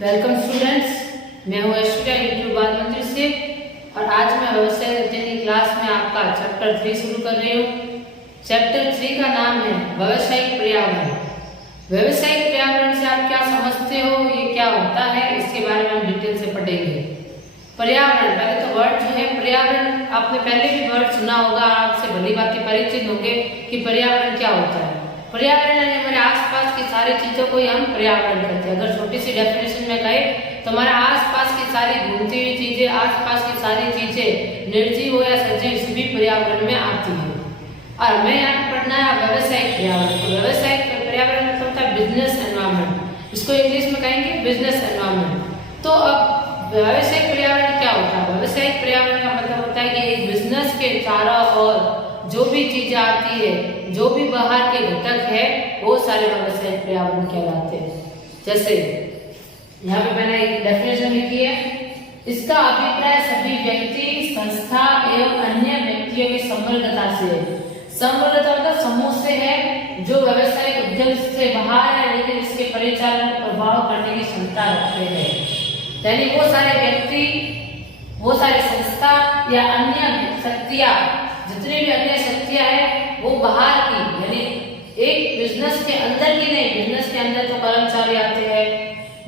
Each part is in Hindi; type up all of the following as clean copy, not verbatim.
वेलकम स्टूडेंट्स, मैं हूँ ऐश्वर्या यूट्यूब बाल मंदिर से और आज मैं व्यवसाय अध्ययन की क्लास में आपका चैप्टर 3 शुरू कर रही हूँ। चैप्टर 3 का नाम है व्यावसायिक पर्यावरण। व्यावसायिक पर्यावरण से आप क्या समझते हो, ये क्या होता है, इसके बारे में हम डिटेल से पढ़ेंगे। पर्यावरण, पहले तो वर्ड जो है पर्यावरण, आपने पहले भी वर्ड सुना होगा, आपसे भली बातें परिचित होंगे कि पर्यावरण क्या होता है। पर्यावरण यानी हमारे आसपास की सारी चीजों को ही हम पर्यावरण कहते हैं। अगर छोटी सी डेफिनेशन में कहे तो हमारे आसपास की सारी घूमती हुई चीजें, आसपास की सारी चीजें निर्जीव हो या सजीव सभी पर्यावरण में आती है। और हमें यहाँ पढ़ना है व्यावसायिक पर्यावरण। व्यावसायिक पर्यावरण मतलब होता है बिजनेस एनवायरनमेंट, इसको इंग्लिश में कहेंगे बिजनेस एनवायरनमेंट। तो अब व्यावसायिक पर्यावरण क्या होता है? व्यावसायिक पर्यावरण का मतलब होता है कि एक बिजनेस के चारों ओर जो भी चीजें आती है, जो भी बाहर के घटक है, वो सारे व्यावसायिक पर्यावरण कहलाते हैं। जैसे यहाँ पे मैंने एक डेफिनेशन लिखी है, इसका अभिप्राय सभी व्यक्ति, संस्था एवं अन्य व्यक्तियों की समग्रता से है। समग्रता मतलब समूह से है, जो व्यवसायिक उद्यम से बाहर है लेकिन इसके परिचालन को प्रभाव करने की क्षमता रखते हैं। यानी वो सारे व्यक्ति, वो सारी संस्था या अन्य शक्तियां, जितनी भी अन्य शक्तियां हैं वो बाहर की, यानी एक बिजनेस के अंदर की नहीं। बिजनेस के अंदर तो कर्मचारी आते हैं,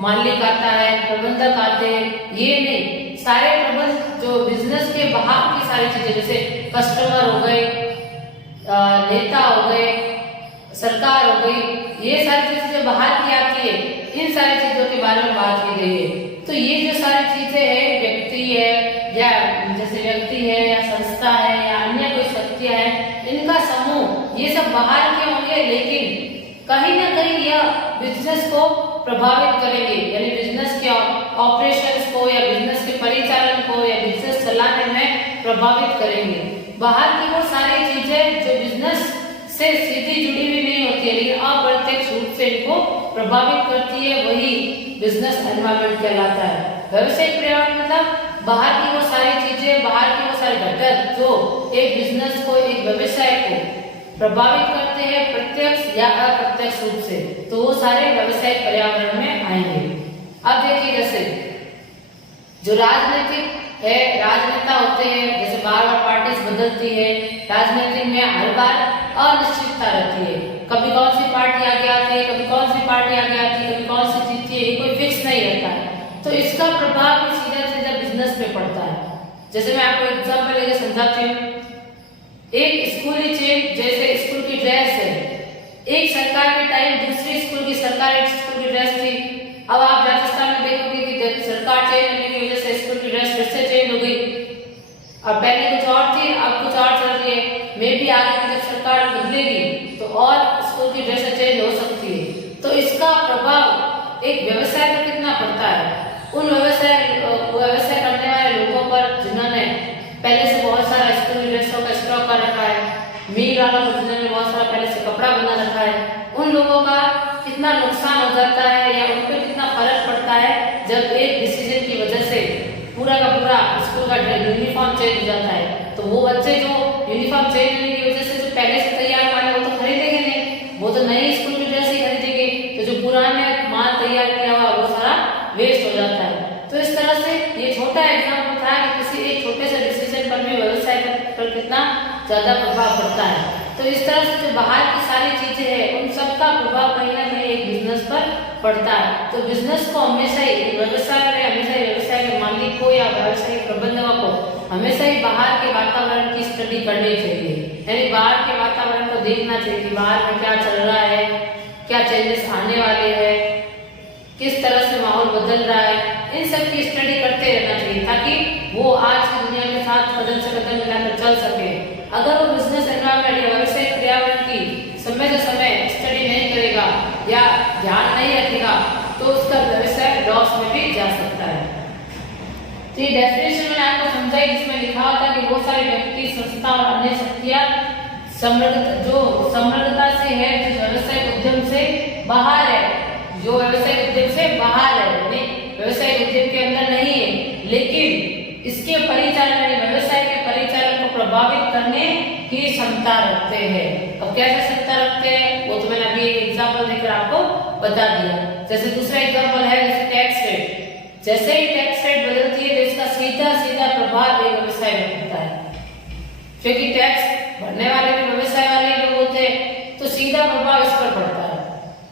मालिक आता है, प्रबंधक आते हैं, ये नहीं। सारे प्रबंध जो बिजनेस के बाहर की सारी चीजें, जैसे कस्टमर हो गए, नेता हो गए, सरकार हो गई, ये सारी चीजें जो बाहर की आती है, इन सारी चीजों के बारे में बात की गई है। तो ये जो सारी चीजें हैं, व्यक्ति है या जैसे व्यक्ति है या संस्था है या अन्य कोई शक्तियां हैं, इनका समूह, ये सब बाहर के होंगे लेकिन कहीं ना कहीं यह बिजनेस को प्रभावित करेंगे, यानी बिजनेस के ऑपरेशंस को या बिजनेस के परिचालन को या बिजनेस चलाने में प्रभावित करेंगे। बाहर की वो सारी चीजें जो बिजनेस से सीधी जुड़ी हुई नहीं होती है लेकिन अप्रत्यक्ष रूप से इनको प्रभावित करती है, वही बिजनेस एनवायरनमेंट कहलाता है। व्यावसायिक पर्यावरण मतलब बाहर की वो सारी चीजें, बाहर की वो सारे घटक जो एक बिजनेस को, एक व्यवसाय को प्रभावित करते हैं प्रत्यक्ष या अप्रत्यक्ष रूप से, तो वो सारे व्यवसायिक पर्यावरण में आएंगे। अब देखिए, जैसे जो राजनीतिक है, राजनेता होते हैं, जैसे बार बार पार्टीज बदलती है, राजनीति में हर बार अनिश्चितता रहती है। कभी कौन सी पार्टी आगे आती है, कभी कौन सी पार्टी आगे आती है, कभी कौन सी जीतती है, ये कोई फिक्स नहीं रहता है। तो इसका प्रभाव भी सीधा सीधा बिजनेस पे पड़ता है। जैसे मैं आपको एग्जाम्पल लेके समझाती हूँ। एक स्कूली चेन, जैसे स्कूल की ड्रेस है, एक सरकार के टाइम दूसरी स्कूल की सरकारी स्कूल की ड्रेस थी। अब आप राजस्थान में देखोगे कि सरकार चेंज होने की वजह से स्कूल की ड्रेस फिर से चेंज हो गई। अब पहले कुछ और थी, अब कुछ और चल रही है। मे भी आगे की जब सरकार बदलेगी तो और स्कूल की ड्रेस चेंज हो सकती है। तो इसका प्रभाव एक व्यवसाय पर कितना पड़ता है? उन व्यवसाय करने वाले लोगों पर जिन्होंने पहले से बहुत सारा स्कूल ड्रेसों का स्टॉक कर रखा है, मिल वालों को जिन्होंने बहुत सारा पहले से कपड़ा बना रखा है, उन लोगों का कितना नुकसान हो जाता है या उन पर कितना फर्क पड़ता है जब एक डिसीजन की वजह से पूरा का पूरा स्कूल का यूनिफॉर्म चेंज हो जाता है। तो वो बच्चे जो यूनिफॉर्म चेंज होने की वजह से जो पहले से तैयार वाले वो तो खरीदेंगे नहीं, वो तो नई स्कूल की ड्रेस ही खरीदेंगे। तो जो पुराने माल तैयार किया हुआ वो सारा वेस्ट हो जाता है। तो इस तरह से ये छोटा एग्जाम्पल था कि किसी एक छोटे से डिसीजन पर भी व्यवसाय पर कितना ज्यादा प्रभाव पड़ता है। तो इस तरह से जो बाहर की सारी चीजें हैं, उन सब का प्रभाव कहीं ना कहीं एक बिजनेस पर पड़ता है। तो बिजनेस को हमेशा ही, व्यवसाय में हमेशा ही व्यवसाय के मालिक को या व्यवसाय के प्रबंधकों को हमेशा ही बाहर के वातावरण की स्टडी करनी चाहिए। यानी बाहर के वातावरण को देखना चाहिए कि बाहर में क्या चल रहा है, क्या चेंजेस आने वाले हैं, किस तरह से माहौल बदल रहा है, इन सब की स्टडी करते रहना चाहिए ताकि वो आज की दुनिया के साथ कदम से कदम मिलाकर चल सके। अगर वो बिजनेस एनवायरनमेंट या व्यवसायिक पर्यावरण की समय से समय स्टडी नहीं करेगा या ध्यान नहीं रखेगा तो उसका व्यवसाय लॉस में भी जा सकता है। तो ये डेफिनेशन मैंने आपको समझाई, जिसमें लिखा हुआ था कि बहुत सारे व्यक्ति, संस्था और अन्य शक्तियां समृद्धता से है, जो व्यवसायिक उद्यम से बाहर है, जो व्यवसायिक उद्यम से बाहर है, यानी व्यवसायिक उद्यम के अंदर नहीं है लेकिन इसके परिचालन, व्यवसाय के परिचालन को प्रभावित करने की क्षमता रखते हैं। अब कैसे क्षमता रखते हैं वो तो मैंने अभी एग्जाम्पल देकर आपको बता दिया। जैसे दूसरा एग्जाम्पल है जैसे टैक्स रेट, जैसे ही टैक्स रेट बदलती है तो इसका सीधा सीधा प्रभाव एक व्यवसाय में पड़ता है, क्योंकि टैक्स भरने वाले भी व्यवसाय वाले लोग होते हैं, तो सीधा प्रभाव इस पर पड़ता है।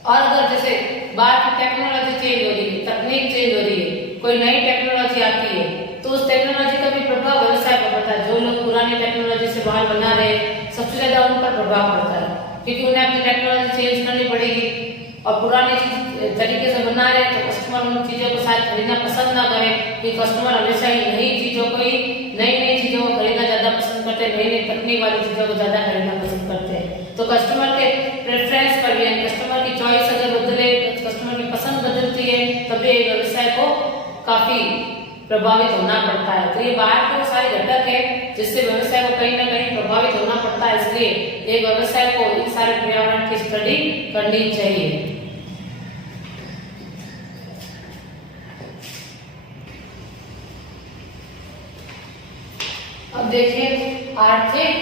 और अगर जैसे बात की टेक्नोलॉजी चेंज हो रही है, तकनीक चेंज हो रही है, कोई नई टेक्नोलॉजी आती है, तो उस टेक्नोलॉजी का भी प्रभाव व्यवसाय पर पड़ता है। जो लोग पुरानी टेक्नोलॉजी से माल बना रहे हैं, सबसे ज्यादा उन पर प्रभाव पड़ता है, क्योंकि उन्हें अपनी टेक्नोलॉजी चेंज करनी पड़ेगी और पुरानी चीज तरीके से बना रहे हैं तो कस्टमर उन चीजों को शायद खरीदना पसंद ना करे, कि कस्टमर हमेशा ही नई चीजों को ही नई चीजों को खरीदना ज्यादा पसंद करते हैं, नई तकनीक वाली चीजों को ज्यादा खरीदना पसंद करते हैं। तो कस्टमर के प्रेफरेंस पर भी, कस्टमर की चॉइस अगर बदले, कस्टमर की पसंद बदलती है, तभी व्यवसाय को काफी प्रभावित होना पड़ता है। तो ये बाहर के सारे घटक है जिससे व्यवसाय को कहीं ना कहीं प्रभावित होना पड़ता है, इसलिए एक व्यवसाय को इन सारे पर्यावरण की स्टडी करनी चाहिए। अब देखिए आर्थिक,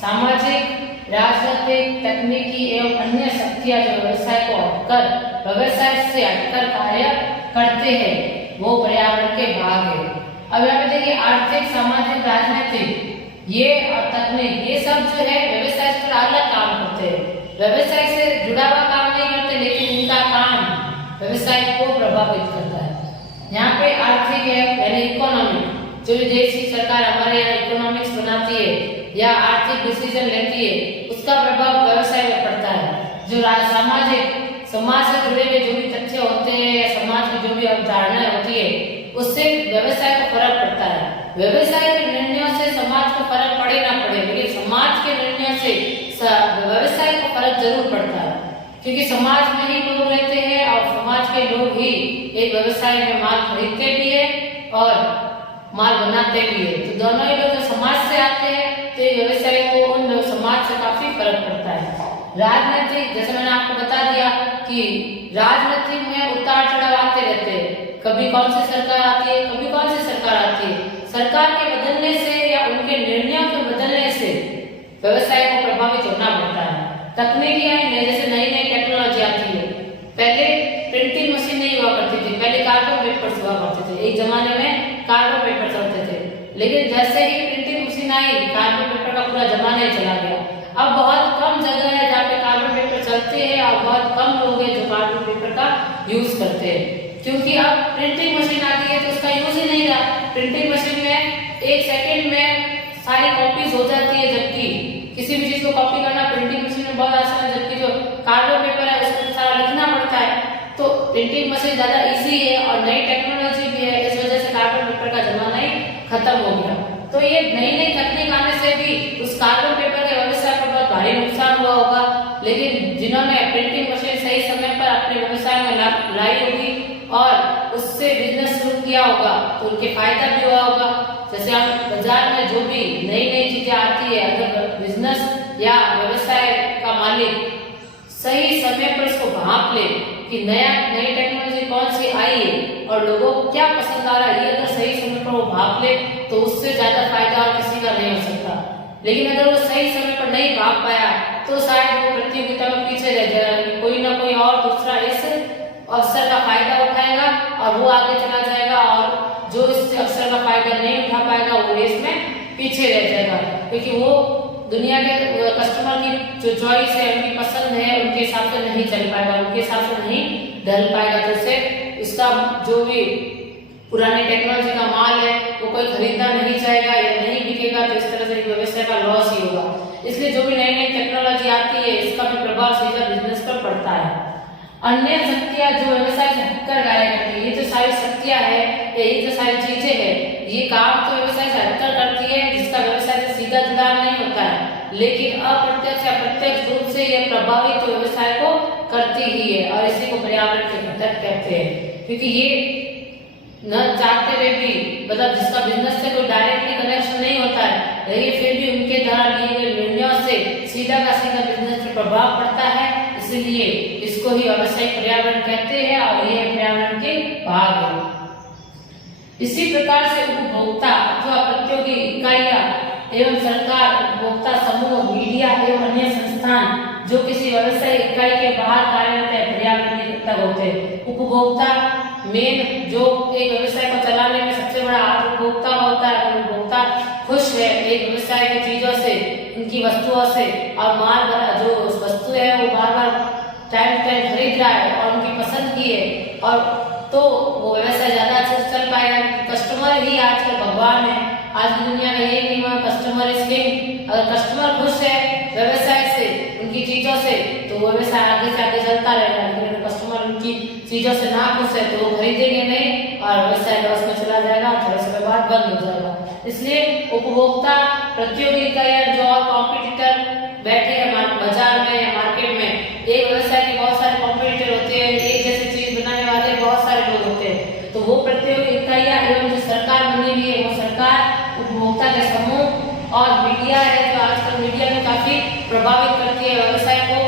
सामाजिक, राजनीतिक, तकनीकी एवं अन्य शक्तियां जो व्यवसाय को हटकर, व्यवसाय से हटकर कार्य करते हैं, वो पर्यावरण के भाग है। अब यहाँ पे देखिए आर्थिक, सामाजिक, राजनीतिक, ये और तकनीक, ये सब जो है व्यवसाय से अलग काम करते हैं, व्यवसाय से जुड़ा हुआ काम नहीं करते, लेकिन इनका काम व्यवसाय को प्रभावित करता है। यहाँ पे आर्थिक है यानी इकोनॉमिक, जो देश की सरकार हमारे यहाँ इकोनॉमिक्स बनाती है या आर्थिक डिसीजन लेती है, उसका प्रभाव व्यवसाय में पड़ता है। जो सामाजिक, समाज से जुड़े हुए जो भी तथ्य होते हैं या समाज की जो भी अवधारणाएं होती है, उससे व्यवसाय को फर्क पड़ता है। व्यवसाय के निर्णयों से समाज को फर्क पड़े ना पड़े, लेकिन समाज के निर्णयों से व्यवसाय को फर्क जरूर पड़ता है, क्योंकि समाज में ही लोग रहते हैं और समाज के लोग ही एक व्यवसाय में माल खरीदते भी है और माल बनाते भी है। तो दोनों ही लोग समाज से आते हैं, तो व्यवसाय को उन समाज से काफी फर्क पड़ता है। राजनीतिक, जैसे मैंने आपको बता दिया कि राजनीतिक में उतार चढ़ाव आते रहते हैं, कभी कौन सी सरकार आती है, कभी कौन सी सरकार आती है। सरकार के बदलने से या उनके निर्णयों के बदलने से व्यवसाय को प्रभावित होना पड़ता है। तकनीकी जैसे नई नई टेक्नोलॉजी आती है, पहले प्रिंटिंग मशीन नहीं हुआ करती थी, पहले कार्बन पेपर्स हुआ करते थे, एक जमाने में कार्बन पेपर चलते थे, लेकिन जैसे ही प्रिंटिंग मशीन आई, कार्बन पेपर का पूरा जमाना ही चला गया। अब बहुत कम जगह है जहाँ पे कार्बन पेपर चलते हैं और बहुत कम लोग हैं जो कार्बन पेपर का यूज करते हैं, क्योंकि अब प्रिंटिंग मशीन आ गई है तो उसका यूज ही नहीं रहा। प्रिंटिंग मशीन में 1 सेकंड में सारी कॉपीज हो जाती है, जबकि किसी भी चीज को कॉपी करना प्रिंटिंग मशीन में बहुत आसान है, जबकि जो कार्बन पेपर है उसमें सारा लिखना पड़ता है। तो प्रिंटिंग मशीन ज्यादा इजी है और नई टेक्नोलॉजी भी है, इस वजह से कार्बन पेपर का जमाना ही खत्म हो गया। तो ये नई नई तकनीक आने से भी उस कार्बन पेपर के व्यवसाय पर बहुत भारी नुकसान हुआ होगा, लेकिन जिन्होंने प्रिंटिंग मशीन सही समय पर अपने व्यवसाय में लाई होगी और उससे बिजनेस शुरू किया होगा तो उनके फायदा भी हुआ होगा। जैसे आप बाजार में जो भी नई नई चीजें आती है, अगर बिजनेस या व्यवसाय का मालिक सही समय पर इसको भांप ले कि नई टेक्नोलॉजी कौन सी आई है और लोगों को क्या पसंद आ रहा है, ये अगर सही समय पर वो भांप ले तो उससे ज्यादा फायदा और किसी का नहीं हो सकता। लेकिन अगर वो सही समय पर नहीं भांप पाया तो शायद वो प्रतियोगिता में पीछे रह जाएगा, कोई ना कोई और दूसरा इस अवसर का फायदा उठाएगा और वो आगे चला जाएगा, और जो इस अवसर का फायदा नहीं उठा पाएगा वो रेस में पीछे रह जाएगा, क्योंकि वो दुनिया के कस्टमर की जो चॉइस है, उनकी पसंद है, उनके हिसाब से नहीं चल पाएगा, उनके हिसाब से नहीं ढल पाएगा। तो उससे इसका जो भी पुरानी टेक्नोलॉजी का माल है वो कोई खरीदना नहीं चाहेगा या नहीं बिकेगा, तो इस तरह से व्यवसाय का लॉस ही होगा। इसलिए जो भी नई नई टेक्नोलॉजी आती है इसका भी प्रभाव सीधा बिजनेस पर पड़ता है। अन्य शक्तियां जो व्यवसाय से हटकर कार्य करती है, ये जो सारी शक्तियां है, ये जो सारी चीजें है, ये काम तो व्यवसाय से हटकर करती है, जिसका व्यवसाय से सीधा जुड़ाव नहीं होता है, लेकिन अप्रत्यक्ष या प्रत्यक्ष रूप से ये प्रभावित तो व्यवसाय को करती ही है, और इसी को पर्यावरण के घटक कहते हैं। क्योंकि ये न चाहते हुए भी, मतलब जिसका बिजनेस से कोई डायरेक्टली कनेक्शन नहीं होता है, लेकिन फिर भी उनके द्वारा लिए गए निर्णयों से सीधा का सीधा बिजनेस पर प्रभाव पड़ता है, इसलिए इसको ही व्यावसायिक पर्यावरण कहते हैं और ये पर्यावरण के भाग है। इसी प्रकार से उपभोक्ता अथवा प्रतियोगी इकाइयां एवं सरकार, उपभोक्ता समूह, मीडिया एवं अन्य संस्थान जो किसी व्यवसायिक इकाई के बाहर कार्यरत है, पर्यावरण के घटक होते हैं। उपभोक्ता मेन जो एक व्यवसाय को चलाने में सबसे बड़ा हाथ उपभोक्ता का होता है। अगर उपभोक्ता खुश है एक व्यवसाय की चीजों से, उनकी वस्तुओं से, और माल जो वस्तु है वो बार बार टाइम टाइम खरीद रहा है और उनकी पसंद की है, और तो वो व्यवसाय ज्यादा अच्छे से चल पाएगा। कस्टमर ही आजकल भगवान है। आज की दुनिया में यही नियम है, कस्टमर इज किंग। अगर कस्टमर खुश है व्यवसाय से, उनकी चीजों से, तो वो व्यवसाय आगे से आगे चलता रहेगा। लेकिन अगर कस्टमर उनकी चीजों से ना खुश है तो वो खरीदेंगे नहीं और व्यवसाय लॉस में चला जाएगा, थोड़े समय बाद बंद हो जाएगा। इसलिए उपभोक्ता प्रतियोगिता या जो और कॉम्पिटिटर बैठे हैं बाजार में या मार्केट में, एक व्यवसाय के बहुत सारे कॉम्पिटिटर होते हैं, एक जैसी चीज बनाने वाले बहुत सारे लोग होते हैं। तो वो प्रतियोगी इकाइयां एवं जो सरकार बनी हुई है, वो सरकार उपभोक्ता के समूह और मीडिया है जो आजकल मीडिया में काफी प्रभावित करती है व्यवसाय को,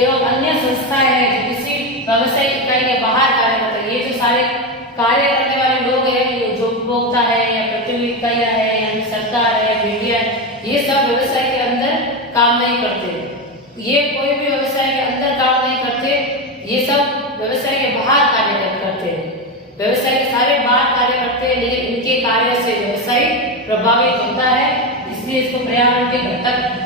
एवं अन्य संस्थाएं हैं जो किसी व्यवसाय इकाई के बाहर कार्य करते हैं। ये जो सारे कार्य करने वाले लोग हैं, जो उपभोक्ता है या प्रतियोगी इकाइयां है या सरकार है, मीडिया है, ये सब व्यवसाय के अंदर काम नहीं करते। ये कोई भी व्यवसाय के अंदर काम नहीं करते, ये सब व्यवसाय के बाहर कार्य करते हैं। व्यवसाय के सारे बाहर कार्य करते हैं, लेकिन इनके कार्यों से व्यवसाय प्रभावित होता है। इसलिए इसको पर्यावरण के घटक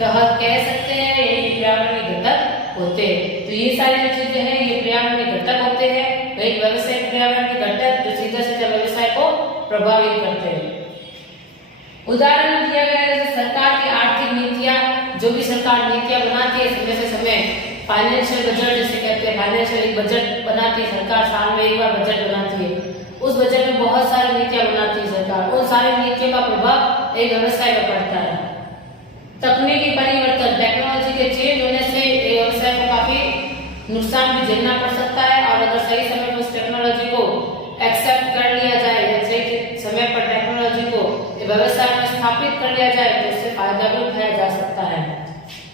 कह सकते हैं, ये पर्यावरण के घटक होते हैं। तो ये सारी जो चीजें हैं ये पर्यावरण के घटक होते हैं। तो एक व्यवसाय पर्यावरण के घटक जो सीधा सीधा व्यवसाय को प्रभावित करते हैं। उदाहरण दिया गया है जैसे सरकार की आर्थिक नीतियां, जो भी सरकार नीतियां बनाती है समय से समय, फाइनेंशियल बजट जिसे कहते हैं, फाइनेंशियल एक बजट बनाती है सरकार, साल में एक बार बजट बनाती है। उस बजट में बहुत सारी नीतियां बनाती है सरकार, उन सारी नीतियों का प्रभाव एक व्यवसाय पर पड़ता है। तकनीकी परिवर्तन, टेक्नोलॉजी के चेंज होने से व्यवसाय को काफी नुकसान भी झेलना पड़ सकता है, और अगर सही समय पर उस टेक्नोलॉजी को एक्सेप्ट कर लिया जाए, सही समय पर टेक्नोलॉजी को व्यवसाय में स्थापित कर लिया जाए तो उससे फायदा भी उठाया जा सकता है।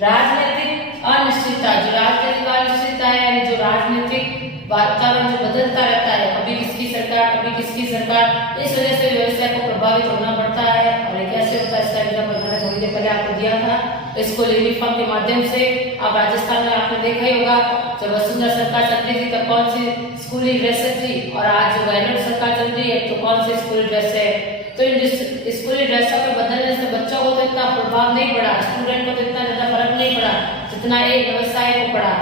राजनीतिक अनिश्चितता, जो राजनीतिक अनिश्चितता है यानी जो राजनीतिक वातावरण जो बदलता रहता है, कभी किसकी सरकार कभी किसकी सरकार, इस वजह से व्यवसाय को प्रभावित होना पड़ता है। और ये कैसे होता है इसका एग्जाम्पल मैंने थोड़ी देर पहले आपको दिया था। स्कूल यूनिफॉर्म के माध्यम से अब राजस्थान में आपने देखा ही होगा, जब वसुंधरा सरकार चल रही थी तब कौन सी स्कूली ड्रेसेस थी, और आज जो गहलोत सरकार चल रही है तो कौन सी स्कूली ड्रेस है। तो इन स्कूली ड्रेसों के बदलने से बच्चों को तो इतना प्रभाव नहीं पड़ा, स्टूडेंट को तो इतना ज्यादा फर्क नहीं पड़ा जितना एक व्यवसाय को पड़ा।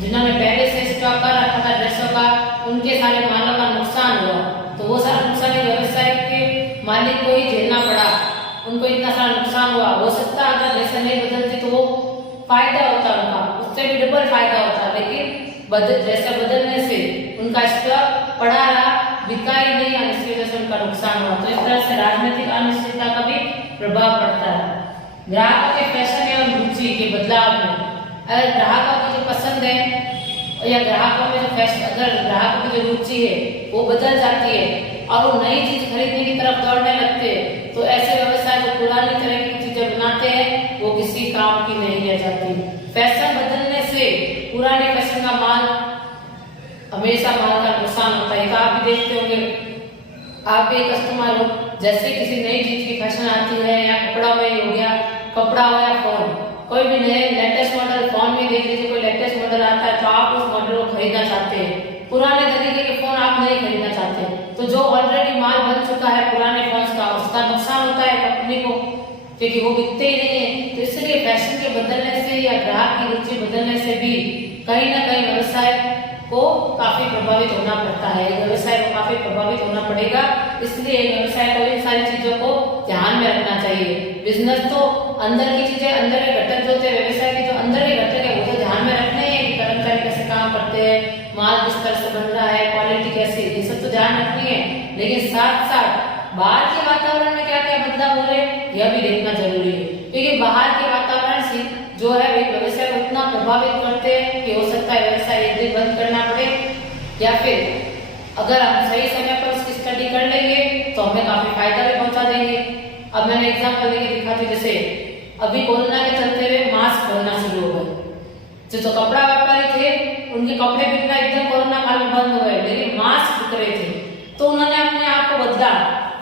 जिन्होंने पहले से स्टॉक कर रखा था ड्रेसों का, उनके सारे मालों का नुकसान हुआ, तो वो सारा नुकसान व्यवसाय के मालिक को ही झेलना पड़ा। उनको इतना सारा नुकसान हुआ। हो सकता है अगर ड्रेसें नहीं बदलती तो वो फायदा होता उनका, उससे भी डबल फायदा होता, लेकिन ड्रेसें बदलने से उनका स्टॉक पड़ा रहा, बिका ही नहीं, और इसकी वजह से उनका नुकसान हुआ। तो इस तरह से राजनीतिक अनिश्चितता का भी प्रभाव पड़ता है। ग्राहकों के फैशन एवं रुचि के बदलाव में, अगर ग्राहकों की जो पसंद है या ग्राहकों में जो फैशन, अगर ग्राहकों की जो रुचि है वो बदल जाती है और वो नई चीज खरीदने की तरफ दौड़ने लगते हैं, तो ऐसे व्यवसाय जो पुरानी तरह की चीजें बनाते हैं वो किसी काम की नहीं रह जाती। फैशन बदलने से पुराने फैशन का माल हमेशा माल का नुकसान होता है। तो आप भी देखते होंगे, आप भी कस्टमर हो, जैसे किसी नई चीज की फैशन आती है या कपड़ा में हो गया, कपड़ा हो या फोन, कोई भी नए लेटेस्ट मॉडल फोन में देख लीजिए, कोई लेटेस्ट मॉडल आता है तो आप उस मॉडल को खरीदना चाहते हैं। पुराने तरीके के फोन आप नहीं खरीदना चाहते, तो जो ऑलरेडी माल बन चुका है पुराने फोन का, उसका नुकसान होता है कंपनी को, क्योंकि वो बिकते ही नहीं है। तो इसलिए फैशन के बदलने से या ग्राहक की रुचि बदलने से भी कहीं ना कहीं व्यवसाय को काफी प्रभावित होना पड़ता है, व्यवसाय को काफी प्रभावित होना पड़ेगा। इसलिए व्यवसाय को इन सारी चीजों को ध्यान में रखना चाहिए। बिजनेस तो अंदर की चीजें, अंदर के घटक जो होते हैं व्यवसाय के, जो अंदर के घटक है वो तो ध्यान में रखने हैं कि कर्मचारी कैसे काम करते हैं, माल किस तरह से बन रहा है, क्वालिटी कैसी, ये सब तो ध्यान रखनी है। लेकिन साथ साथ बाहर के वातावरण में क्या क्या बदलाव हो रहे हैं यह भी देखना जरूरी है, क्योंकि बाहर के वातावरण से जो है व्यवसाय को इतना प्रभावित करते हैं कि हो सकता है व्यवसाय एक दिन बंद करना पड़े, या फिर अगर हम सही समय पर उसकी स्टडी कर लेंगे तो हमें काफी फायदा भी पहुंचा देंगे। अब मैंने एग्जांपल देके दिखा थी, जैसे अभी कोरोना के चलते हुए मास्क बनना शुरू हो गए, जो कपड़ा व्यापारी थे उनके कपड़े बिकना एकदम कोरोना काल में बंद हो गए, लेकिन मास्क बिक रहे थे। तो उन्होंने अपने आप को बदला,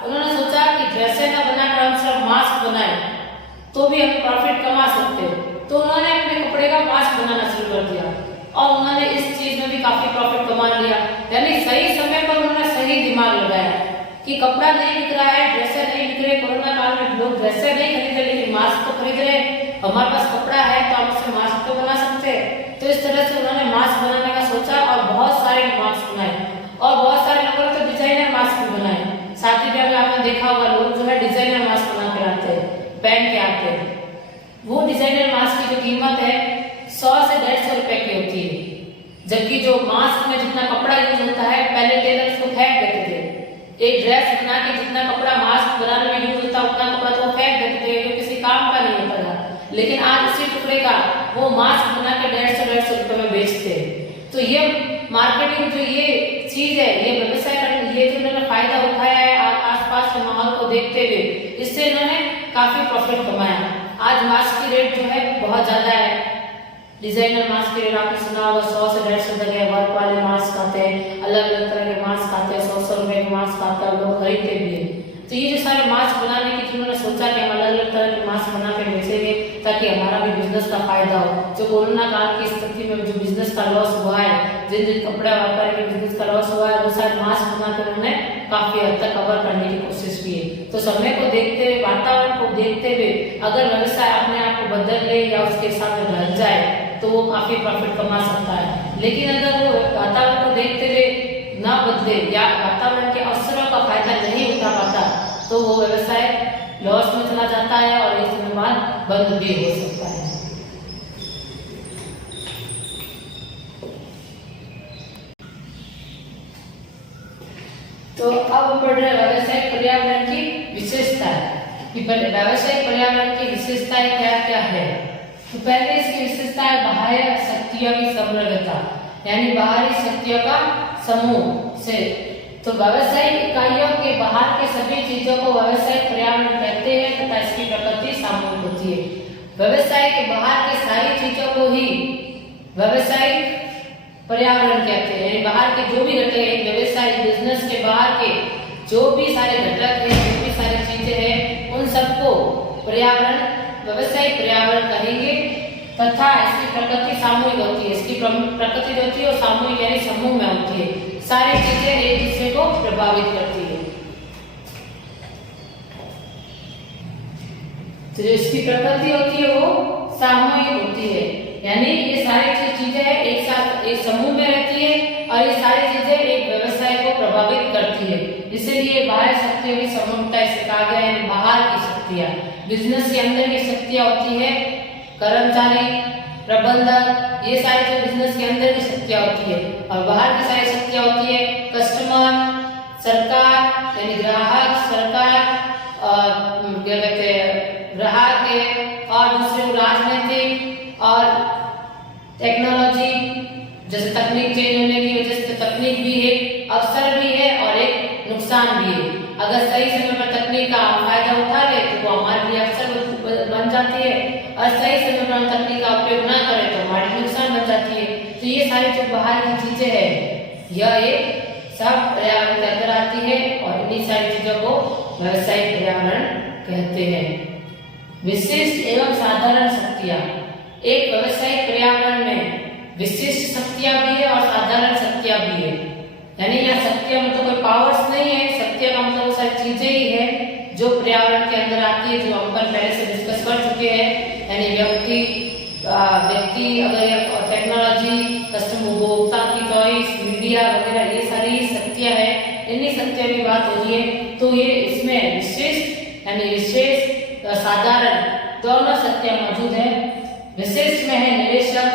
उन्होंने सोचा कि ड्रेसें ना बनाकर हम सिर्फ मास्क बनाए तो भी हम प्रॉफिट कमा सकते हैं। तो उन्होंने अपने कपड़े का मास्क बनाना शुरू कर दिया। और उन्होंने इस चीज में भी काफी प्रॉफिट कमा लिया। यानी सही समय पर उन्होंने सही दिमाग लगाया कि कपड़ा नहीं बिक रहा है, ड्रेसें नहीं बिक रहे, कोरोना काल में लोग ड्रेसें नहीं खरीद रहे लेकिन मास्क तो खरीद रहे, हमारे पास कपड़ा है तो हम उससे मास्क तो बना सकते हैं। तो इस तरह से उन्होंने मास्क बनाने का सोचा और बहुत सारे मास्क बनाए और बहुत सारे लोगों ने तो डिजाइनर मास्क भी बनाए। शादी ब्याह में आपने देखा होगा लोग जो है डिजाइनर मास्क बना के लाते हैं, पहन के आते हैं। वो डिजाइनर मास्क की जो कीमत है 100 से 150 रुपए की होती है, जबकि जो मास्क में जितना कपड़ा यूज होता है पहले टेलर उसको फेंक देते थे। एक ड्रेस बना के जितना कपड़ा मास्क बनाने में यूज होता उतना कपड़ा तो फेंक देते थे, जो किसी काम का नहीं होता था। लेकिन आज उसी टुकड़े का वो मास्क बना के 150 रुपए में बेचते हैं। तो ये मार्केटिंग जो ये चीज है, ये व्यवसाय करने ये जो इन्होंने फायदा उठाया है आसपास के माहौल को देखते हुए, इससे इन्होंने काफी प्रॉफिट कमाया। आज मास्क की रेट जो है बहुत ज्यादा है। डिजाइनर मास्क के रेट आपने सुना होगा 100 से 150 तक है। वर्क वाले मास्क आते हैं, अलग अलग तरह के मास्क आते हैं, 100 रुपए के मास्क आता है, लोग खरीदते भी है। तो ये जो सारे मास्क बनाने की जिन्होंने सोचा कि हम अलग अलग तरह के मास्क बना के बेचेंगे ताकि हमारा भी बिजनेस का फायदा हो। जो कोरोना काल की स्थिति में जो बिजनेस का लॉस हुआ है, जिन जिन कपड़ा व्यापारी के बिजनेस का लॉस हुआ है, वो सारे मास्क बना कर उन्होंने काफी हद तक कवर करने की कोशिश की है। तो समय को देखते हुए, वातावरण को देखते हुए अगर व्यवसाय अपने आप को बदल ले या उसके हिसाब से ढल जाए तो वो काफी प्रॉफिट कमा सकता है। लेकिन अगर वो वातावरण को देखते हुए ना बदले या वातावरण के अवसरों का फायदा नहीं उठा पाता तो वो व्यवसाय लॉस में चला जाता है और एक समय बाद बंद भी हो सकता है। तो अब पढ़ रहे व्यावसायिक पर्यावरण की विशेषताएं कि व्यावसायिक पर्यावरण की विशेषताएं क्या क्या है। तो पहले इसकी विशेषता है बाह्य शक्तियों की समृद्धता, यानी बाहरी शक्तियों का समूह से। तो व्यावसायिक इकाइयों के बाहर के सभी चीजों को व्यावसायिक पर्यावरण कहते हैं तथा इसकी प्रकृति सामूहिक होती है। व्यवसाय के बाहर की सारी चीजों को ही व्यावसायिक पर्यावरण कहते हैं। यानी बाहर के जो भी घटक है व्यवसाय बिजनेस के बाहर के जो भी सारे घटक है, जो भी सारी चीजें हैं, उन सबको पर्यावरण व्यवसायिक पर्यावरण कहेंगे तथा इसकी प्रकृति सामूहिक होती है। इसकी प्रकृति जो होती है वो सामूहिक यानी समूह में होती है। सारी चीजें एक दूसरे को प्रभावित करती है। तो जो इसकी प्रकृति होती है वो सामूहिक होती है, यानी ये सारी चीजें एक साथ एक समूह में रहती है और ये सारी चीजें एक व्यवसाय को प्रभावित करती है। इसीलिए बाहर शक्तियों की समूहता इसे कहा गया है। बाहर की शक्तियां, बिजनेस के अंदर की शक्तियां होती है कर्मचारी, प्रबंधक, ये सारी जो बिजनेस के अंदर की शक्तियां होती है। और बाहर की सारी शक्तियां होती है कस्टमर, सरकार यानी ग्राहक, सरकार क्या कहते हैं ग्राहक है, और दूसरे राजनीतिक और टेक्नोलॉजी, जैसे तकनीक चेंज होने की वजह से तकनीक भी है, अवसर भी है और एक नुकसान भी है। अगर सही समय पर तकनीक का फायदा उठा ले तो वो हमारे लिए अवसर बन जाती है, और सही समय पर हम तकनीक का उपयोग ना करें तो हमारे नुकसान बन जाती है। तो ये सारी जो बाहर की चीजें हैं यह एक सब पर्यावरण के अंदर आती है और इन्हीं सारी चीजों को व्यावसायिक पर्यावरण कहते हैं। विशिष्ट एवं साधारण शक्तियां, एक व्यावसायिक पर्यावरण में विशिष्ट शक्तियां भी है और साधारण शक्तियां भी है। यानी यहाँ शक्तियां मतलब कोई पावर्स नहीं है, शक्तियां का मतलब वो सारी चीजें ही है जो पर्यावरण के अंदर आती है, जो हम पहले से डिस्कस कर चुके हैं। यानी व्यक्ति अगर टेक्नोलॉजी, कस्टमर उपभोक्ता की चॉइस, मीडिया वगैरह ये सारी शक्तियां हैं, इन्हीं शक्तियों की बात हो रही है। तो ये इसमें विशिष्ट यानी विशेष साधारण दोनों शक्तियां मौजूद है। विशिष्ट में है निवेशक,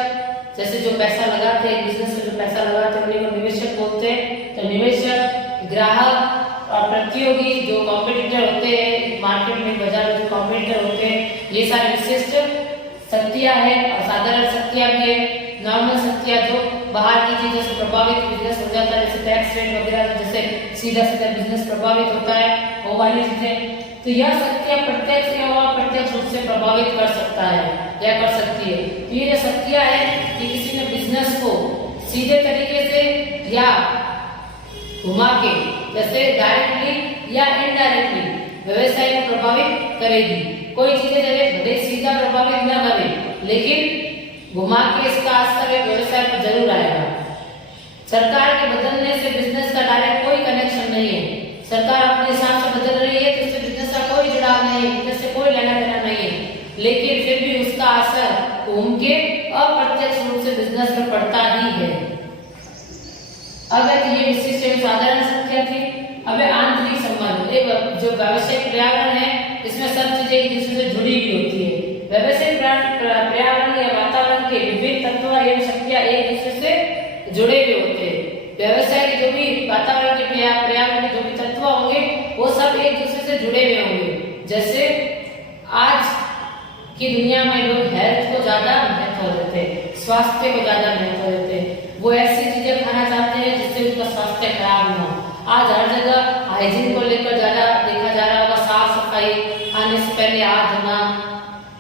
जैसे जो पैसा लगाते हैं बिजनेस में, जो पैसा लगाते हैं उन्हीं को निवेशक बोलते हैं। तो निवेशक, ग्राहक और प्रतियोगी जो कॉम्पिटिटर होते हैं मार्केट में, बाजार में जो कॉम्पिटिटर होते हैं, ये सारे विशिष्ट शक्तियां हैं। और साधारण शक्तियां भी है, नॉर्मल शक्तियां जो बाहर की चीजों से प्रभावित बिजनेस हो जाता है, जैसे टैक्स रेट वगैरह, जैसे सीधा सीधा बिजनेस प्रभावित होता है वो वाली चीजें। तो यह शक्तियां प्रत्यक्ष या अप्रत्यक्ष रूप से प्रभावित कर सकता है या कर सकती है। तो ये जो शक्तियां हैं कि किसी ने बिजनेस को सीधे तरीके से या घुमा के, जैसे डायरेक्टली या इनडायरेक्टली व्यवसाय को प्रभावित करेगी। कोई चीजें जैसे भले सीधा प्रभावित न करे लेकिन घुमा के इसका असर व्यवसाय पर जरूर आएगा। सरकार के बदलने से बिजनेस का डायरेक्ट कोई कनेक्शन नहीं है। सरकार अपने हिसाब से बदल रही है तो इससे बिजनेस का कोई जुड़ाव नहीं है, बिजनेस से कोई लेना देना नहीं है, लेकिन फिर भी उसका असर घूम के अप्रत्यक्ष रूप से बिजनेस पर पड़ता ही है। अब ये विशिष्ट एवं साधारण संख्या थी। अब आंतरिक संबंध, एक जो व्यावसायिक पर्यावरण है इसमें सब चीजें एक दूसरे से जुड़ी हुई होती है। व्यावसायिक पर्यावरण या वातावरण के विभिन्न तत्व एवं शक्तियां एक दूसरे से जुड़े हुए होते हैं। व्यवसाय के जो भी वातावरण के पर्यावरण के जो भी तत्व होंगे वो सब एक दूसरे से जुड़े हुए होंगे। जैसे आज की दुनिया में लोग हेल्थ को ज्यादा महत्व देते हैं, स्वास्थ्य को ज्यादा महत्व देते हैं। वो ऐसी चीजें खाना चाहते हैं जिससे उनका स्वास्थ्य खराब न हो। आज हर जगह हाइजीन को लेकर ज्यादा देखा जा रहा होगा, साफ सफाई, खाने से पहले हाथ धोना,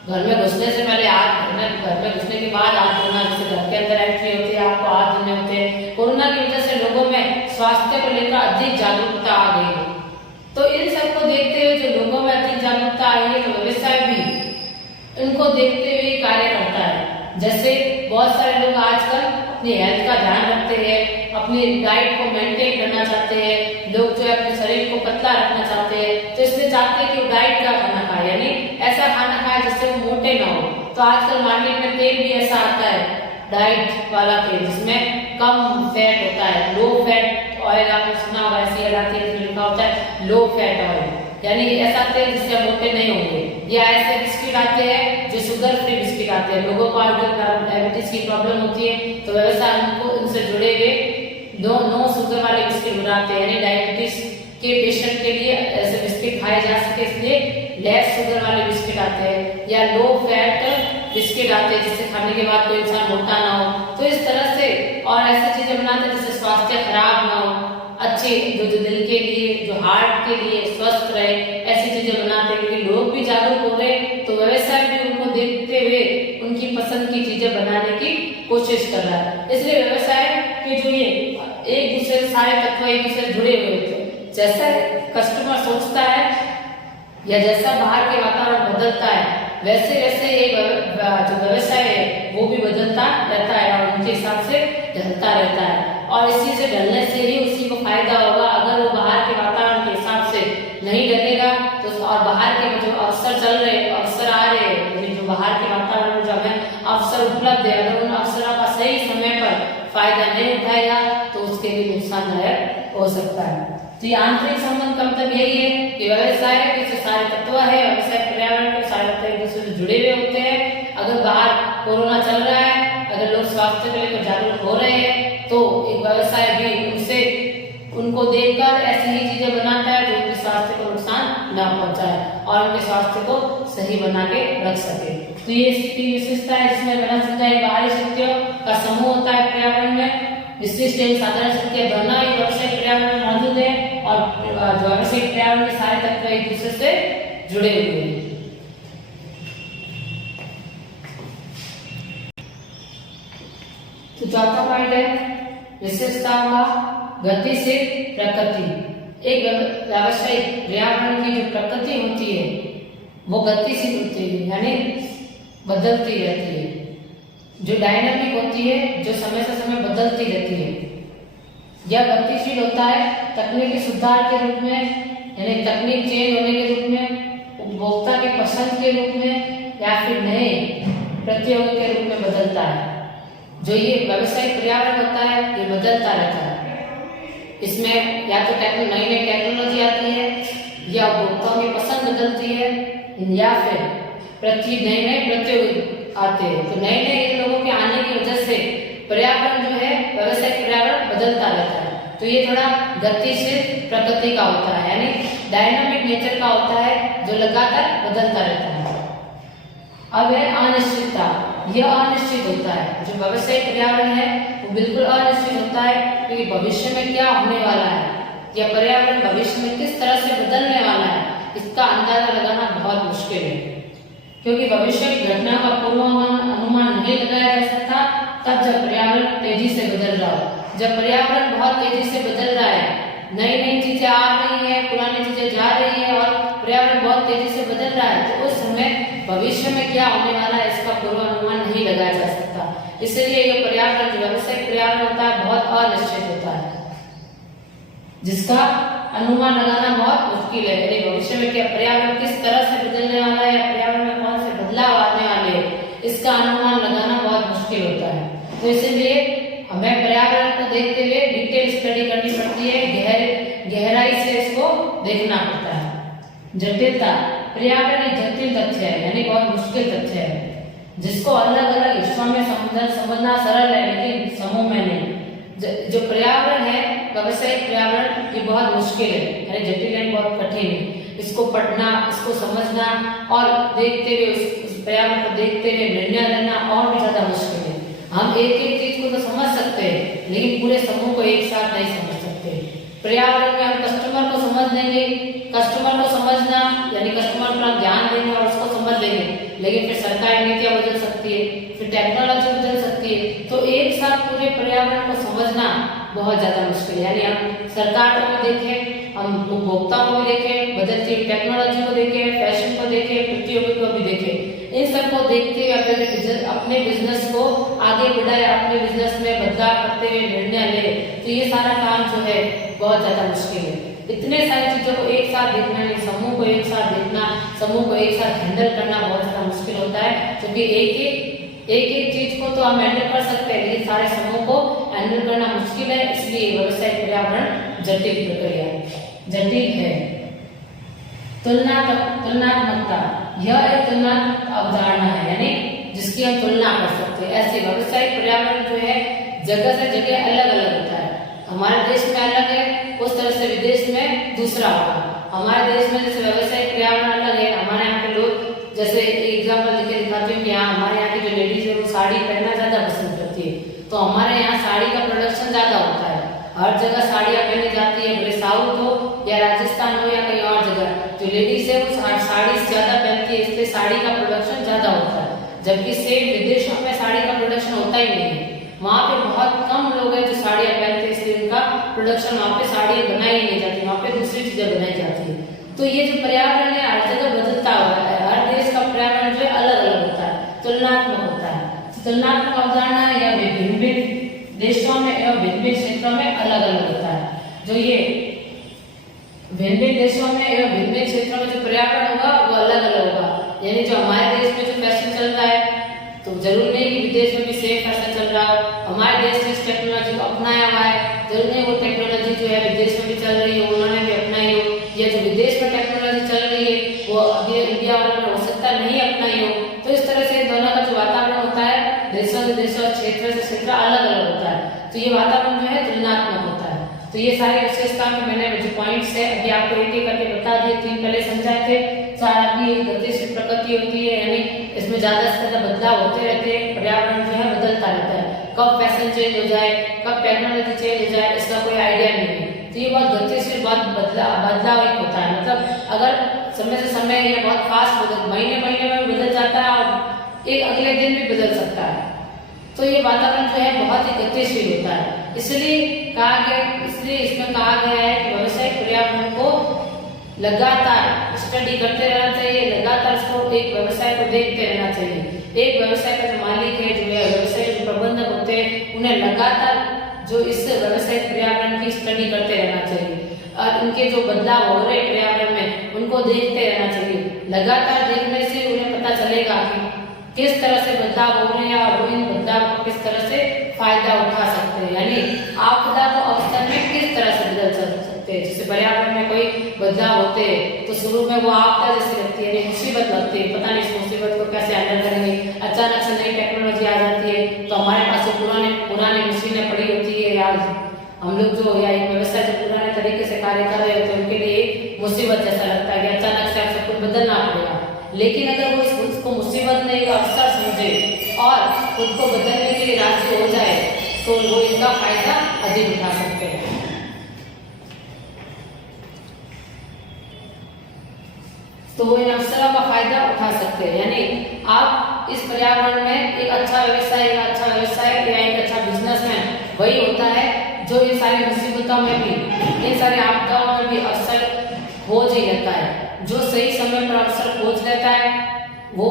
घर में घुसने से पहले हाथ, घर में घुसने के बाद हाथ धोना, जैसे घर के अंदर एंट्री होती है आपको हाथ धोने होते हैं। कोरोना की वजह से लोगों में स्वास्थ्य को लेकर अधिक जागरूकता आ गई है। तो इन सबको देखते हुए जो लोगों में अधिक जागरूकता आई है तो व्यवसाय भी इनको देखते हुए कार्य करता है। जैसे बहुत सारे लोग आजकल अपनी हेल्थ का ध्यान रखते हैं, अपनी डाइट को मेंटेन करना चाहते हैं, लोग जो है अपने शरीर को पतला रखना चाहते हैं, तो इसलिए चाहते हैं कि वो डाइट का खाना खाए, यानी ऐसा खाना खाए जिससे वो मोटे ना हो। तो आजकल मार्केट में तेल भी ऐसा आता है डाइट वाला तेल जिसमें कम फैट होता है, लो फैट ऑयल, आपने सुना होगा ऐसी तेल लिखा होता है लो फैट ऑयल, यानी ऐसा तेल जिससे मोटे नहीं होंगे। या ऐसे बिस्किट आते हैं जो शुगर फ्री बिस्किट आते हैं, लोगों को डायबिटीज की प्रॉब्लम होती है तो व्यवसाय उनको उनसे जुड़े हुए नो शुगर वाले बिस्किट बनाते हैं, यानी डायबिटीज के पेशेंट के लिए ऐसे बिस्किट खाए जा सके इसलिए लेस शुगर वाले बिस्किट आते हैं, या लो फैट बिस्किट आते हैं जिससे खाने के बाद कोई इंसान मोटा ना हो। तो इस तरह से और ऐसी चीजें बनाते हैं जिससे स्वास्थ्य खराब ना हो, अच्छे जो दिल के लिए, जो हार्ट के लिए स्वस्थ रहे, ऐसी चीजें बनाते हैं। क्योंकि लोग भी जागरूक हो रहे तो व्यवसाय भी उनको देखते हुए उनकी पसंद की चीजें बनाने की कोशिश कर रहा है। इसलिए व्यवसाय के जो ये एक दूसरे से सारे तत्व एक दूसरे से जुड़े हुए होते हैं। जैसा कस्टमर सोचता है या जैसा बाहर के वातावरण बदलता है वैसे वैसे ये जो व्यवसाय है वो भी बदलता रहता है और उनके हिसाब से ढलता रहता है। और इसी से ढलने से ही उसी को फायदा होगा। अगर वो बाहर के वातावरण के हिसाब से नहीं ढलेगा तो और बाहर के जो अवसर चल रहे, अवसर आ रहे, यानी जो बाहर के वातावरण में जो हमें अवसर उपलब्ध है, अगर उन अवसरों का सही समय पर फायदा नहीं उठाएगा तो उसके लिए नुकसानदायक हो सकता है। तो ये आंतरिक संबंध का मतलब यही है कि व्यवसाय के सारे तत्व है, व्यवसाय पर्यावरण के सारे तत्व एक दूसरे से जुड़े हुए होते हैं। अगर बाहर कोरोना चल रहा है, अगर लोग स्वास्थ्य को लेकर जागरूक हो रहे हैं तो एक व्यवसाय भी उनसे उनको देखकर ऐसी ही चीजें बनाता है जो उनके स्वास्थ्य को नुकसान न पहुंचाए और उनके स्वास्थ्य को सही बना के रख सके। तो ये इसकी विशेषता है जिसमें मैंने समझा बाहरी शक्तियों का समूह होता है पर्यावरण में। विशिष्ट एवं साधारण शक्तियां दोनों एक व्यावसायिक पर्यावरण में मौजूद है और व्यावसायिक पर्यावरण के सारे तत्व एक दूसरे से जुड़े हुए हैं। तो चौथा पॉइंट है विशेषताओं का गतिशील प्रकृति। एक व्यावसायिक पर्यावरण की जो प्रकृति होती है वो गतिशील होती है, यानी बदलती रहती है, जो डायनामिक होती है, जो समय से समय बदलती रहती है। यह गतिशील होता है तकनीकी सुधार के रूप में, यानी तकनीक चेंज होने के रूप में, उपभोक्ता की पसंद के रूप में, या फिर नए प्रतियोगी के रूप में बदलता है। जो ये व्यावसायिक पर्यावरण होता है ये बदलता रहता है। इसमें या तो नई नई टेक्नोलॉजी आती है, या उपभोक्ताओं की पसंद बदलती है, या फिर नए नए प्रतियोगी आते हैं। तो नए नए लोगों के आने की वजह से पर्यावरण जो है व्यावसायिक पर्यावरण बदलता रहता है। तो ये थोड़ा गतिशील प्रकृति का होता है, यानी डायनामिक नेचर का होता है जो लगातार बदलता रहता है। अब है अनिश्चितता। यह अनिश्चित होता है, जो व्यावसायिक पर्यावरण है वो बिल्कुल अनिश्चित होता है कि भविष्य में क्या होने वाला है या पर्यावरण भविष्य में किस तरह से बदलने वाला है, इसका अंदाजा लगाना बहुत मुश्किल है। क्योंकि भविष्य की घटना का पूर्वानुमान नहीं लगाया जा सकता तब जब पर्यावरण तेजी से बदल रहा हो। जब पर्यावरण बहुत तेजी से बदल रहा है, नई नई चीजें आ रही है, पुरानी चीजें जा रही है और पर्यावरण बहुत तेजी से बदल रहा है, तो उस समय भविष्य में क्या होने वाला है इसका पूर्वानुमान नहीं नहीं लगाया जा सकता। इसलिए ये पर्यावरण जो व्यावसायिक पर्यावरण होता है बहुत अनिश्चित होता है, जिसका अनुमान लगाना बहुत मुश्किल है। यानी भविष्य में क्या पर्यावरण किस तरह से बदलने वाला है या पर्यावरण में कौन से बदलाव आने वाले हैं, इसका अनुमान लगाना बहुत मुश्किल होता है। तो इसलिए हमें पर्यावरण को देखते हुए डिटेल स्टडी करनी पड़ती है, गहराई से इसको देखना पड़ता है। जटिलता, पर्यावरण एक जटिल तथ्य है, यानी बहुत मुश्किल तथ्य है, जिसको अलग अलग हिस्सों में समझना सरल है लेकिन समूह में नहीं। जो पर्यावरण है व्यावसायिक पर्यावरण, ये बहुत मुश्किल है, यानी जटिल है, बहुत कठिन है। इसको पढ़ना, इसको समझना और देखते हुए उस पर्यावरण को देखते हुए निर्णय लेना और भी ज्यादा मुश्किल है। हम एक एक चीज को तो समझ सकते हैं लेकिन पूरे समूह को एक साथ नहीं समझ सकते। पर्यावरण में हम कस्टमर को समझ लेंगे, कस्टमर को समझना यानी कस्टमर पर हम ध्यान देंगे और उसको समझ लेंगे, लेकिन फिर सरकारी नीतियां बदल सकती है, फिर टेक्नोलॉजी बदल सकती है, तो एक साथ पूरे पर्यावरण को समझना बहुत ज्यादा मुश्किल है। यानी हम सरकार को भी देखें, हम उपभोक्ताओं को भी देखें, बदलती टेक्नोलॉजी को देखें, फैशन को देखें, प्रतियोगिता को भी देखें, इन सबको देखते हुए अपने बिजनेस को आगे बढ़ाए, अपने बिजनेस में बदलाव करते हुए निर्णय ले, तो ये सारा काम जो है बहुत ज्यादा मुश्किल है। इतने सारी चीजों को एक साथ देखना, समूह को एक साथ देखना, समूह को एक साथ हैंडल करना बहुत ज्यादा मुश्किल होता है, क्योंकि एक चीज को तो हम हैंडल कर सकते हैं लेकिन सारे समूह को हैंडल करना मुश्किल है। इसलिए व्यावसायिक पर्यावरण जटिल प्रक्रिया जटिल है। तुलनात्मकता, यह एक तुलनात्मक अवधारणा है, यानी जिसकी हम तुलना कर सकते हैं। ऐसे व्यावसायिक पर्यावरण जो है जगह से जगह अलग अलग होता है। हमारे देश में अलग है, उस तरह से विदेश में दूसरा होगा। हमारे देश में जैसे व्यावसायिक पर्यावरण अलग है, हमारे यहाँ के लोग, जैसे एग्जाम्पल देके दिखाती हूँ कि यहाँ हमारे यहाँ की जो लेडीज है वो साड़ी पहनना ज्यादा पसंद करती है, तो हमारे यहाँ साड़ी का प्रोडक्शन ज्यादा होता है, हर जगह साड़ियाँ पहनी जाती है, भले साउथ हो या राजस्थान हो या कहीं और जगह, जो लेडीज है वो साड़ी ज्यादा पहनती है, इसलिए साड़ी का प्रोडक्शन ज्यादा होता है। जबकि सेम विदेशों में साड़ी का प्रोडक्शन होता ही नहीं है, वहाँ पे बहुत कम लोग हैं जो साड़ियाँ पहनते हैं, इसलिए उनका प्रोडक्शन वहाँ पे साड़ियाँ बनाई ही नहीं जाती, वहाँ पे दूसरी चीजें बनाई जाती है। तो ये जो पर्यावरण है हर जगह बदलता हुआ है, हर देश का पर्यावरण जो है अलग अलग होता है, तुलनात्मक होता है। तुलनात्मक अवधारणा या भिन्न देशों में एवं भिन्न क्षेत्रों में अलग अलग होता है। जो ये भिन्न देशों में एवं भिन्न क्षेत्रों में जो पर्यावरण होगा वो अलग अलग होगा। यानी जो हमारे देश में जो फैशन चल रहा है, तो जरूर नहीं कि विदेश में भी सेम फैशन चल रहा हो। हमारे देश ने इस टेक्नोलॉजी को अपनाया हुआ है, जरूर नहीं वो टेक्नोलॉजी जो है विदेश में भी चल रही है, उन्होंने भी अपनाई हो, या जो विदेश में टेक्नोलॉजी चल रही है वो अभी इंडिया वालों ने हो सकता नहीं अपनाई हो। तो इस तरह से दोनों का जो वातावरण होता है देशों से देशों, क्षेत्र से क्षेत्र अलग अलग होता है। तो ये वातावरण जो है तुलनात्मक होता है। तो ये सारी विशेषताओं के मैंने जो पॉइंट्स है अभी आपको एक एक करके बता दिए, 3 पहले समझाए थे। सारा की गतिशील प्रकृति होती है, यानी इसमें ज्यादा से ज्यादा बदलाव होते रहते हैं, पर्यावरण जो है बदलता रहता है, कब फैशन चेंज हो जाए, कब टेक्नोलॉजी चेंज हो जाए, इसका कोई आइडिया नहीं है। तो ये बहुत गतिशील बदलाव एक होता है, मतलब अगर समय से समय ये बहुत फास्ट महीने में बदल जाता है और एक अगले दिन भी बदल सकता है। तो ये वातावरण जो है बहुत ही गतिशील होता है। इसलिए इसमें कहा गया है कि व्यावसायिक पर्यावरण को लगातार स्टडी करते रहना चाहिए, लगातार इसको एक व्यवसाय को देखते रहना चाहिए। एक व्यवसाय का जो मालिक है, जो व्यवसाय के प्रबंधक होते हैं, उन्हें लगातार जो इस व्यावसायिक पर्यावरण की स्टडी करते रहना चाहिए और उनके जो बदलाव हो रहे पर्यावरण में उनको देखते रहना चाहिए। लगातार देखने से उन्हें पता चलेगा कि किस तरह से बदलाव हो रहे हैं और इन बदलाव को किस तरह से फायदा उठा सकते हैं, यानी आपदा को अवसर में किस तरह से बदल सकते हैं। जैसे पर्यावरण में कोई बदलाव होते हैं तो शुरू में वो आपदा जैसे लगती है, मुसीबत लगती है, पता नहीं इस मुसीबत को कैसे हैंडल करेंगे। अचानक से नई टेक्नोलॉजी आ जाती है तो हमारे पास जो पुरानी मशीनें पड़ी होती है, या हम लोग जो या एक व्यवसाय जो पुराने तरीके से कार्य कर रहे होते हैं उनके लिए मुसीबत जैसा लगता है कि अचानक से सब कुछ बदलना पड़ेगा। लेकिन अगर वो उसको मुसीबत नहीं अवसर समझे और खुद को बदलने के लिए राजी हो जाए तो वो इनका फायदा अधिक उठा सकते हैं। तो वो इन अवसरों का फायदा उठा सकते हैं, यानी आप इस पर्यावरण में एक अच्छा व्यवसाय या एक अच्छा बिजनेसमैन वही होता है जो इन सारी मुसीबतों में भी, इन सारी आपदाओं में भी अवसर खोज ही लेता है। जो सही समय पर अवसर खोज लेता है वो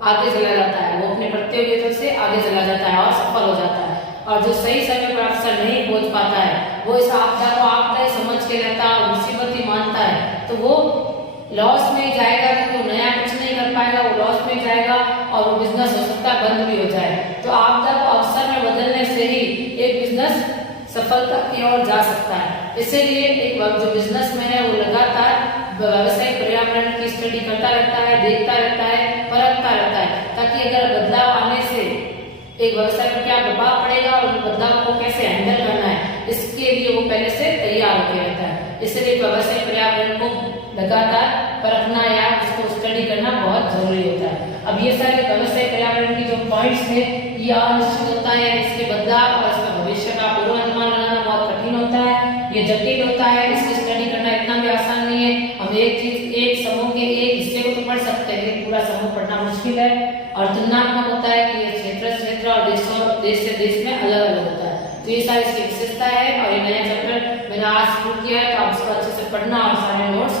आगे चला जाता है, वो अपने प्रतियोगिता से आगे चला जाता है और सफल हो जाता है। और जो सही समय पर अवसर नहीं पहुंच पाता है, वो इस आपदा को आपदा ही समझ के रहता है और मुसीबत ही मानता है, तो वो लॉस में जाएगा, क्योंकि वो नया कुछ नहीं कर पाएगा, वो लॉस में जाएगा और वो बिजनेस हो सकता है बंद भी हो जाए। तो आपदा को अवसर में बदलने से ही एक बिजनेस सफलता की ओर जा सकता है। इसीलिए एक जो बिजनेसमैन है वो लगातार व्यावसायिक पर्यावरण की स्टडी करता रहता है, देखता रहता है, परखता रहता है, ताकि अगर बदलाव आने से एक व्यवसाय पर क्या प्रभाव पड़ेगा और बदलाव को कैसे हैंडल करना है, इसके लिए वो पहले से तैयार होकर रहता है। इसलिए व्यवसाय पर्यावरण को लगातार परखना या उसको स्टडी करना बहुत जरूरी होता है। अब ये सारे व्यवसाय पर्यावरण की जो पॉइंट्स है, ये अनिश्चित होता है, इसके बदलाव और इसका भविष्य का पूर्वानुमान लगाना बहुत कठिन होता है, ये जटिल होता है, इसकी स्टडी करना इतना भी आसान नहीं है। हम एक चीज, एक समूह के एक हिस्से को तो पढ़ सकते हैं, लेकिन पूरा समूह पढ़ना मुश्किल है। और तुलनात्मक होता है कि ये क्षेत्र से क्षेत्र और देश से देश में अलग अलग होता है। तो ये सारी इसकी विशेषता है और ये नया चैप्टर मैंने आज शुरू किया है, तो आप इसको अच्छे से पढ़ना और सारे नोट्स